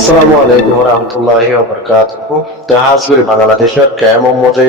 আসসালামু আলাইকুম রহমতুল্লাহি ওয়া জাহাজ করে বাংলাদেশের কেমন মজে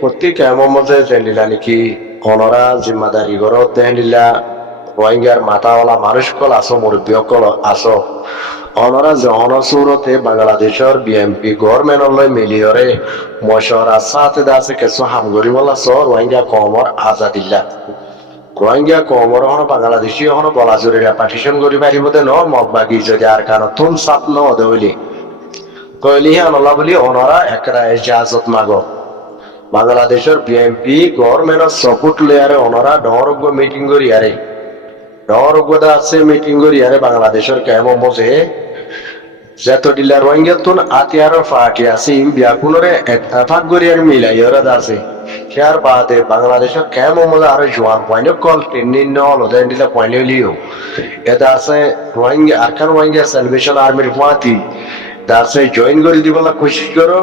প্রতি কেমন মজে জেলিলা নাকি অনরা জিম্মাদারি গরো দেহলিলা রোহিঙ্গার মাথাওয়ালা মানুষ কল আসো মুরব্বী কল আসো অনরা জহন সুরতে বাংলাদেশের বিএমপি গভর্নমেন্ট লই মিলিয়রে মশরা সাথে দাসে কিছু হামগরি বলা সো রোহিঙ্গা কমর আজাদিল্লা রোহিঙ্গা কমর হন বাংলাদেশি হন বলা জরুরি পার্টিশন করি পারিব ন মগবাগি যদি আর কারণ তুন সাপ ন দইলি কইলি আনলা বলি অনরা একরা ইজাজত মাগো বাংলাদেশের বিএমপি গভর্নমেন্টের সাপোর্ট লেয়ারে অনরা ডরগ মিটিং করি আরে ডরগ দা আছে মিটিং করি আরে বাংলাদেশের কেমন মজে যত ডিলা রোহিঙ্গা তুন আতিয়ার ফাটি আছে বিয়াকুনরে এতফাক করি আর মিলাইয়রা আছে ইয়ার বাদে বাংলাদেশের কেমন মজা আরো জোয়ান পয়েন্ট কল টিন্নিন নল ওদের দিলে পয়েন্ট লিও এটা আছে রোহিঙ্গা আরকান রোহিঙ্গা সেলিব্রেশন আর্মির ফাতি দাসে জয়েন করে দিবলা কোশিশ করো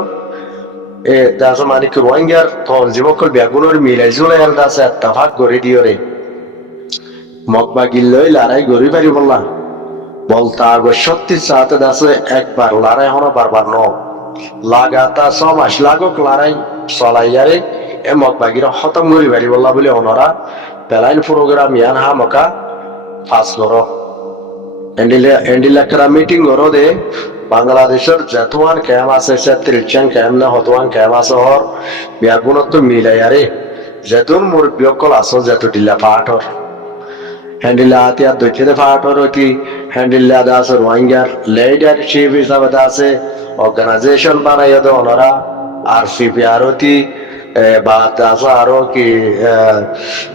এ দাস মানে কি রোহিঙ্গার তনজিমকল বেগুনের মিলাই জুলাই আর দাসে এতফাক করে দিও রে মকবা গিল্লই লড়াই গরি পারি বললা বলতা আগো সত্যি চাতে দাসে একবার লড়াই হনো বারবার ন লাগাতা সমাস লাগক লড়াই চলাইয়ারে এ মকবাগিরা খতম করি পারি বললা বলে ওনারা পেলাইন প্রোগ্রাম ইয়ান হামকা পাস করো এন্ডিলাকরা মিটিং করো দে বাংলাদেশের যতওয়ান ক্যাম আছে সে ত্রিচান ক্যাম না হতওয়ান ক্যাম আছে হর বিয়াগুণত মিলাই আরে যেতুন মোর বিয়কল আসো যেত ডিলা পাঠর হ্যান্ডিলা আতিয়া দৈত্যে পাঠর কি হ্যান্ডিলা দাস রোহিঙ্গার লিডারশিপ হিসাবে আছে অর্গানাইজেশন বানাইয়া দে ওনারা আরসিপি আরতি বা আছে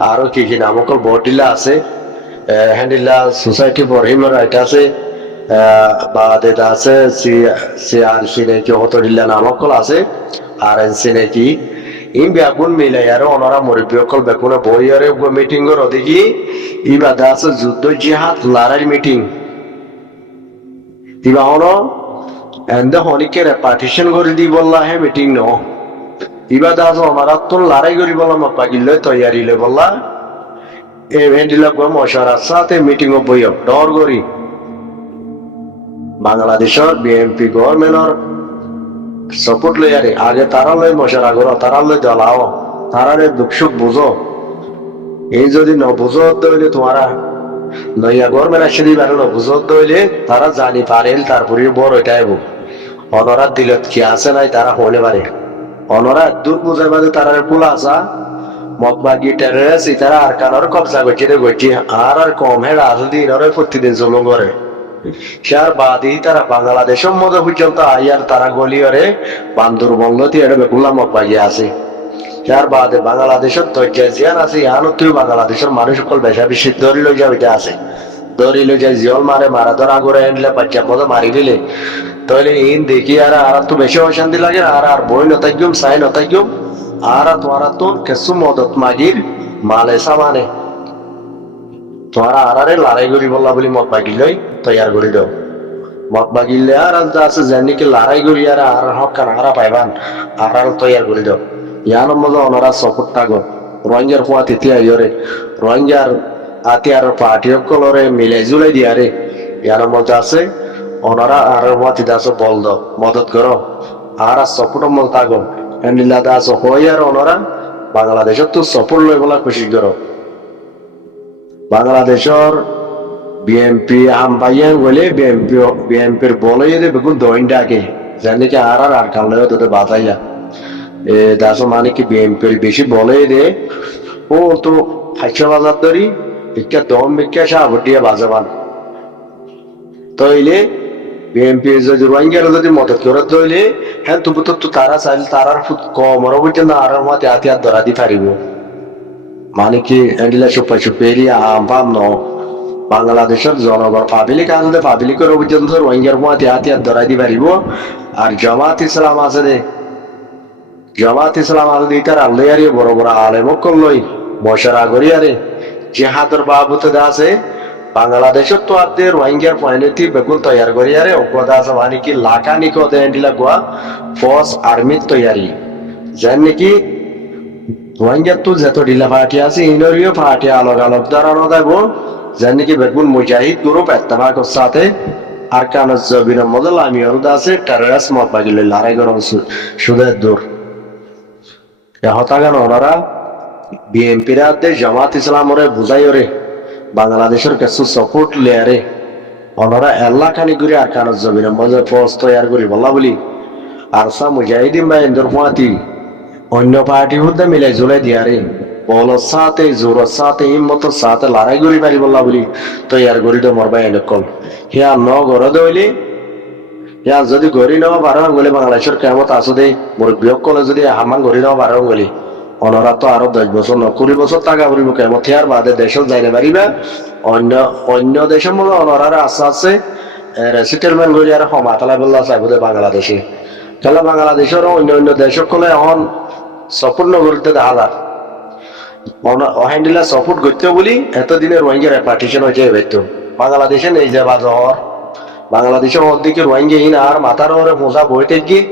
আরো কি নামকল বডিলা আছে হ্যান্ডিলা সোসাইটি ফর হিউম্যান রাইট আছে বা যেটা আছে সিআরসি নাকি হতরিল্লা নামকল আছে আর এনসি নাকি ই বেগুন মিলাই আর ওনারা মুরব্বী অকল বেগুনে বইয়ারে মিটিং এর ওদিকে ই বাদা আছে যুদ্ধ জিহাদ লড়াই মিটিং দিবা হনো এন্ড হনিকে পার্টিশন করে দি বললা হে মিটিং ন ইবা দাস ওনারা তো লড়াই করি বললা মপাগিল তৈয়ারি লই বললা এ ভেন্ডিলা গো মশারার সাথে মিটিং ও বইও ডর করি বাংলাদেশের বিএনপি গভর্নমেন্টর সাপোর্ট লইয়ারে আগে তারা লই মশারা করো তারা লই জ্বলাও তারারে দুঃখ সুখ বুঝো এই যদি ন বুঝো তৈলে তোমারা নইয়া গভর্নমেন্ট আসে দিবার ন বুঝো তৈলে তারা জানি পারেল তারপরে বড় এটাই অনরা দিলত কি আছে নাই তারা হলে পারে অনরা দূর বুঝাই বাদে তারা পুলা আসা মগবাগি টেররিস্ট ইতারা আর কানার কবজা করছে রে করছে আর কম হে রাজনীতি ইনারে প্রতিদিন জুলুম করে সার বাদী তারা বাংলাদেশের মধ্যে পর্যন্ত আইয়ার তারা গলিয়রে বান্দর বঙ্গতি এটা বেগুলা মগবাগি আছে যার বাদে বাংলাদেশের তৈজিয়ান আছে ইয়ানো তুই বাংলাদেশের মানুষ সকল বেশা বেশি ধরি লই যাও এটা আছে ধরি লই যায় জিয়ল মারা ধরা করে এনলে বাচ্চা মতো মারি দিলে তাহলে ইন দেখি আর তো বেশি অশান্তি লাগে আর বই নতাইগুম সাই নতাইগুম আর তোমারা তো কিছু মদত মাগির মালে সামানে তোমারা আরে লড়াই করি বললা বলি মত বাগিলই তৈয়ার করে দাও মত বাগিলে আর আছে জানি কি লড়াই করি আর হক কান হারা পাইবান আর তৈয়ার করে দাও ইয়ানোর মধ্যে ওনারা সাপোর্ট থাকো রোহিঙ্গার পোয়া তিতিয়া ইয়রে রোহিঙ্গার আতিয়ার পার্টি কলরে মিলে জুলাই দিয়ারে ইয়ানোর মধ্যে আছে ওনারা আর পোয়া তিতা আছে বল দাও মদত করো আর সাপোর্ট মল থাকো এন্ডিলা দাস হই আর ওনারা বাংলাদেশের তো সাপোর্ট লই বলা কোশিশ করো বাংলাদেশের বিএনপি আম্পাইয়ান বলে বিএনপির বলে যদি বেগুন দইন ডাকে জানি কি আর কামলে তোদের বাতাইয়া এ দাস মানে কি বিএনপির বেশি বলে দে ও তো খাইছে বাজার ধরি ভিক্ষা দম ভিক্ষা সাবটিয়া বাজাবান তইলে বিএনপি যদি রোহিঙ্গার যদি মদত করে তইলে হ্যাঁ তুমি তো তারা চাইলে তারার কমর বলতে না আর মতে হাতিয়ার ধরা দি পারিব মানে কি এন্ডিলা চুপা চুপেরি আম্পাম ন বাংলাদেশের জনগণ পাবলিক আসলে পাবলিকের পর্যন্ত রোহিঙ্গার মতে হাতিয়ার ধরা দি পারিব আর জামাত ইসলাম আছে দে জামাত ইসলাম আলদি তার আল্লাহ বড় বড় আলেমক লই মশারা করিয়ারে জেহাদর বাবুতে আছে বাংলাদেশের তো আদে রোহিঙ্গার পয়েন্টে বেগুন তৈয়ার করিয়ারে অপদা আছে মানে কি লাখানি কদে এন্ডিলা গোয়া ফোর্স আর্মি তৈয়ারি জানি কি রোহিঙ্গার তো যত ডিলা পার্টি আছে ইনরিও পার্টি আলোক আলোক দাঁড়ানো দেবো জানি কি বেগুন মুজাহিদ গ্রুপ এত্তেফাকের সাথে আর কান জবিনের মধ্যে লামি অরুদা আছে টেররিস্ট মত বাগিলে লড়াই গরম সুদের দূর হতাগান ওনারা বিএনপিরা জামাত ইসলামরে বুঝাইরে বাংলাদেশের কিছু সাপোর্ট লেয়ারে ওনারা এল্লা খানি ঘুরে আর কান জবিনের মধ্যে পোস্ট তৈরি করি বলা বলি আর সা মুজাহিদিন বা ইন্দুর ফাঁতি অন্য পার্টি হুদ্দা মিলে জুলাই দিয়ারে বলর সাথে জোরের সাথে হিম্মতর সাথে লড়াই করি পারি বললা বলি তৈরি করি তো মরবা এনেকল হিয়া ন গড় দইলে হিয়া যদি গড়ি নেওয়া বারো আঙ্গুলি বাংলাদেশের কেমত আসো দে মুরব্বী কলে যদি হামান গড়ি নেওয়া বারো আঙ্গুলি অনরা তো আরো 10 বছর 20 বছর টাকা পড়িব কেমত হিয়ার বাদে দেশত যাইতে পারিবা অন্য অন্য দেশের মধ্যে অনরার আশা আছে সেটেলমেন্ট করি আর সমাতালা বললা চাইব দে বাংলাদেশে তাহলে বাংলাদেশের অন্য অন্য দেশ কলে এখন সাপোর্ট নগরীতে দেখা যায় অহেন্ডিলা সাপোর্ট করতে বলি এতদিনের রোহিঙ্গা রেপার্টিশন হয়ে যায় হইতো বাংলাদেশে নেই যে বাজার বাংলাদেশের অর্ধেকে রোহিঙ্গা ইন আর মাথার ওরে পোজা বইতে গিয়ে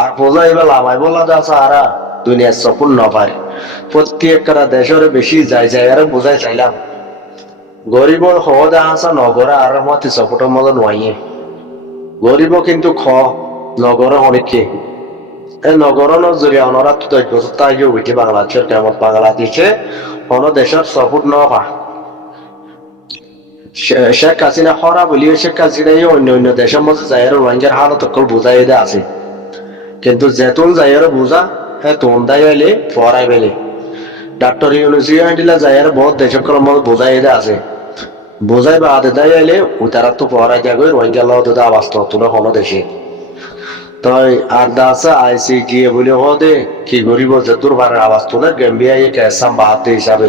আর পোজা এবার লামাই বললা যাচ্ছে আর দুনিয়ার সাপোর্ট না পারে প্রত্যেকটা দেশের বেশি যায় যায় আর বোঝাই চাইলাম গরিব হওয়া দেখা আছে নগরে আর মতে সাপোর্টের মতো নয় গরিব কিন্তু নগরে অনেকে এই নগরের জরিয়া ওনারা তো 10 বছর তাই উঠে বাংলাদেশের কেমন বাংলাদেশে কোন দেশের সাপোর্ট না পায় শেখ হাসিনা হরা বলিও শেখ হাসিনাই অন্য অন্য দেশের মধ্যে যাইয়ের রোহিঙ্গার হালত বুঝাই দিয়ে আছে কিন্তু যেতুন যাইয়ের বুঝা হ্যাঁ তোন দায় হইলে পড়াই বেলে ডাক্তার ইউনিভার্সিটি যাইয়ের বহুত দেশের মধ্যে বুঝাই দিয়ে আছে বুঝাই বা আদে দায় হইলে তারা তো পড়াই যাগো রোহিঙ্গা লো তো আবাস তুলে কোনো দেশে তাই আর দাসা আইসিজি বলে হদে কি গরিব যেতুর ভারে আবাস তুলে গেম্বিয়া কেসাম বাহাতে হিসাবে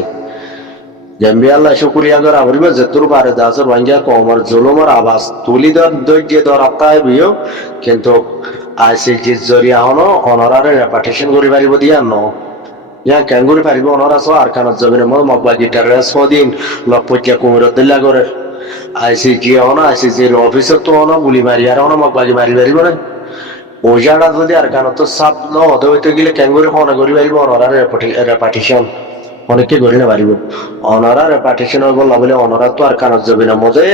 গেম্বিয়া আল্লাহ শুক্রিয়া করে আমরিব যেতুর ভারে দাসের রোহিঙ্গা কমর জুলুমর আবাস তুলি দৈর্য দর আত্মায় বিও কিন্তু আইসিজি জরিয়া হনো অনারারে রেপার্টিশন করি পারিব দিয়া ন ইয়া কেন করি পারিব অনারা সো আর কানত জমিনের মধ্যে মকবা গিটারের সদিন লপটিয়া কুমিরত দিল্লা করে আইসিজি হনো আইসিজির অফিসত তো হনো গুলি মারি আর হনো মকবাগি মারি পারিব না ওজাটা যদি আর কানত সাপ ন হতে হইতে গেলে কেন করে হনে করি পারিব অনারারে রেপার্টিশন অনেকে করি না পারিব অনারা রেপার্টিশন বললা বলে অনারা তো আর কানত জমিনের মধ্যে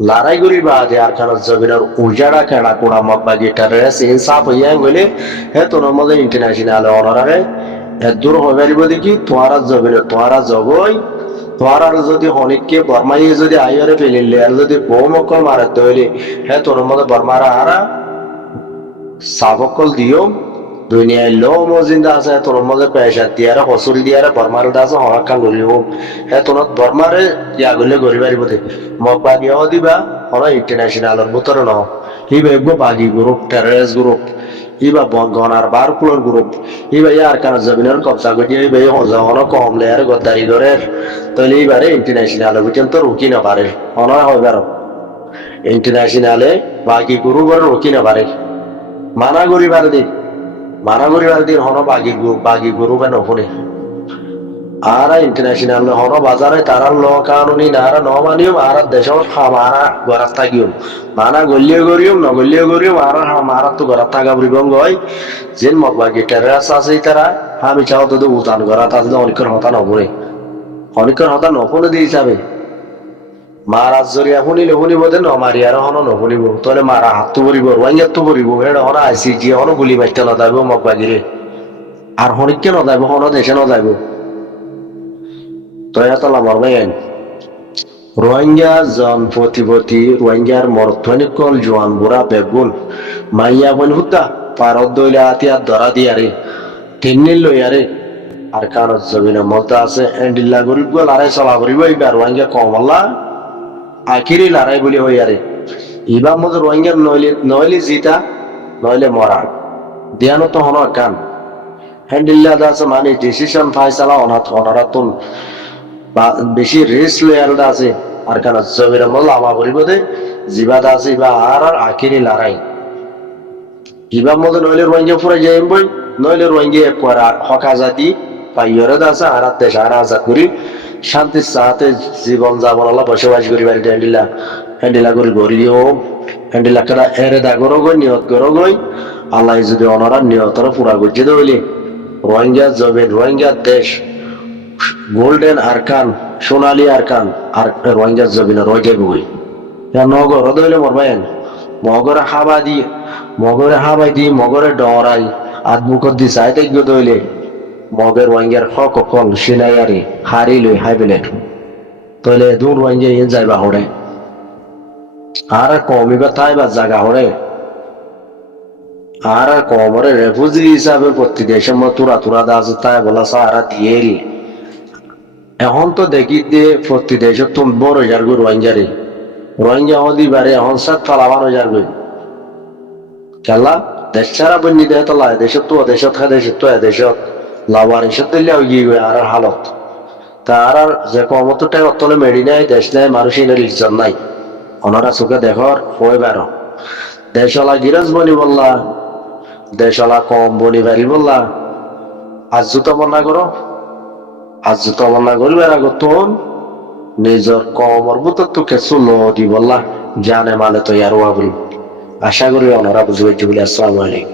লড়াই করি বাদে আর কানত জমিনের উজাড়া কেনা কোড়া মকবা গিটারের ইনসাফ হইয়া গেলে হে তোর মধ্যে ইন্টারন্যাশনাল অনারারে দূর হয়ে পারিব দেখি তোয়ারা জমিনে তোয়ারা জগই তোয়ার যদি অনেককে বর্মাইয়ে যদি আইয়ারে ফেলিলে আর যদি বহুমকল মারাতে হইলে হে তোর মধ্যে বর্মারা আরা সাবকল দিও দুনিয়ায় লো মজিন্দা আছে তোর মধ্যে পয়সা দিয়ারে হসুরি দিয়ারে বর্মার দাস হকান গলিব হে তোর বর্মারে ইয়া গলে গরি পারিব দে মকবা গিয়া দিবা হলো ইন্টারন্যাশনালের ভিতরে ন হিবা এগো বাগি গ্রুপ টেররিস্ট গ্রুপ ইবা গনার বার কুলোর গ্রুপ ইবা ইয়ার কান জমিনের কবজা করিয়া ইবা হজা হলো কম লেয়ার গদ্দারি করে তাহলে এইবারে ইন্টারন্যাশনালের ভিতরে তো রুকি না পারে অনরা হইবার ইন্টারন্যাশনালে বাগি গ্রুপের রুকি না পারে মানা করি পারে দি মানা করি পারে দি হনো বাগি গ্রুপে নফুনে আর ইন্টারন্যাশনাল হনো বাজারে তারা ল কানুনি নারা ন মানিও আর দেশত মারা গড়াত থাকিও মানা গলিও করিও নগলিও করিও আর মারা তো গড়াত থাকা বুড়িবং গয় যেন মকবা গিটারের আছে তারা আমি চাও তো উজান গড়া তাদের অনেকের হতা নপরে অনেকের হতা নপনে দিয়ে যাবে মারাজ জরিয়া শুনিলে শুনিব যে নমারি আর হনো নশুনিব তাহলে মারা হাতটো পরিব রোহিঙ্গাত তো পরিব এটা হনো আইসিজি হনো গুলি মারতে নযাব মকবাগিরে আর হনিককে নযাব হনো দেশে নযাব তয়াতলা মরবেন রোহিঙ্গা জন প্রতিপতি রোহিঙ্গার মর্থনিকল জোয়ান বুড়া বেগুন মাইয়া বন হুদ্দা পারদ দইলে আতিয়া ধরা দিয়ারে তিন্নিল লইয়ারে আর কানত জমিনের মধ্যে আছে এন্ডিল্লা গরিব গো লড়াই চলা করিব এইবার রোহিঙ্গা কমলা আখিরি লড়াই বলি হইয়ারে ইবার মধ্যে রোহিঙ্গা নইলে জিতা নইলে মরা দিয়ানো তো হন কান হ্যান্ডিল্লা আছে মানে ডিসিশন ফাইসালা অনাথ অনারাতন বা বেশি রেস লয়ালটা আছে আর কান জমির মধ্যে লামা করিব দে জিবাদা আছে বা আর আখিরি লড়াই ইবার মধ্যে নইলে রোহিঙ্গা ফুরাই যাইম বই নইলে রোহিঙ্গা এক হক আজাদি পাইয়রে আছে আর দেশ আর আজাদ করি শান্তির সাথে জীবন যাপন আল্লাহ বসবাস করি বাড়িতে হ্যান্ডিলা করি গড়িও হ্যান্ডিলা কেনা এরে দা গরো গই নিয়ত গরো গই আল্লাহ যদি অনারা নিয়তর পুরা করছে দইলে রোহিঙ্গা জমিন রোহিঙ্গা দেশ গোল্ডেন আরকান সোনালী আরকান আর রোহিঙ্গা জমিন রয়ে গই নগর দইলে মরবেন মগরে হাবাই দি মগরে ডরাই আদমুখত দি চাই দেখব দইলে মগের ওয়াঙ্গের হক কল সিনাইয়ারি হারি লই হাইবেলে তইলে দূর ওয়াঙ্গে ইয়ে যাইবা হরে আর কমিবা তাইবা জায়গা হরে আর কমরে রেফুজি হিসাবে প্রতি দেশের মতো তুরা দাস তাই বলা সারা দিয়েরি এখন তো দেখি দে প্রতি দেশে তুমি বড় যার গো রোহিঙ্গা হদি বারে এখন সাত ফালাবানো যার গই খেলা দেশ ছাড়া বন্যি দেহ তো লাই দেশত তো দেশত লাভার এসব দিলে গিয়ে গই আর হালত তার আর যে কমত টাকা তলে মেডি নাই দেশ নাই মানুষ এনে ইজ্জত নাই ওনারা চোখে দেখর হয়ে বেরো দেশলা গিরাজ বনি বললা দেশলা কম বনি বাড়ি বললা আজ জুতো মনা করো আজ জুতো মনা করিবার আগত নিজর কমর বুতর তোকে চুলো দি বললা জানে মালে তো ইয়ার ওয়া বলি আশা করি ওনারা বুঝবে বলে। আসসালামু আলাইকুম।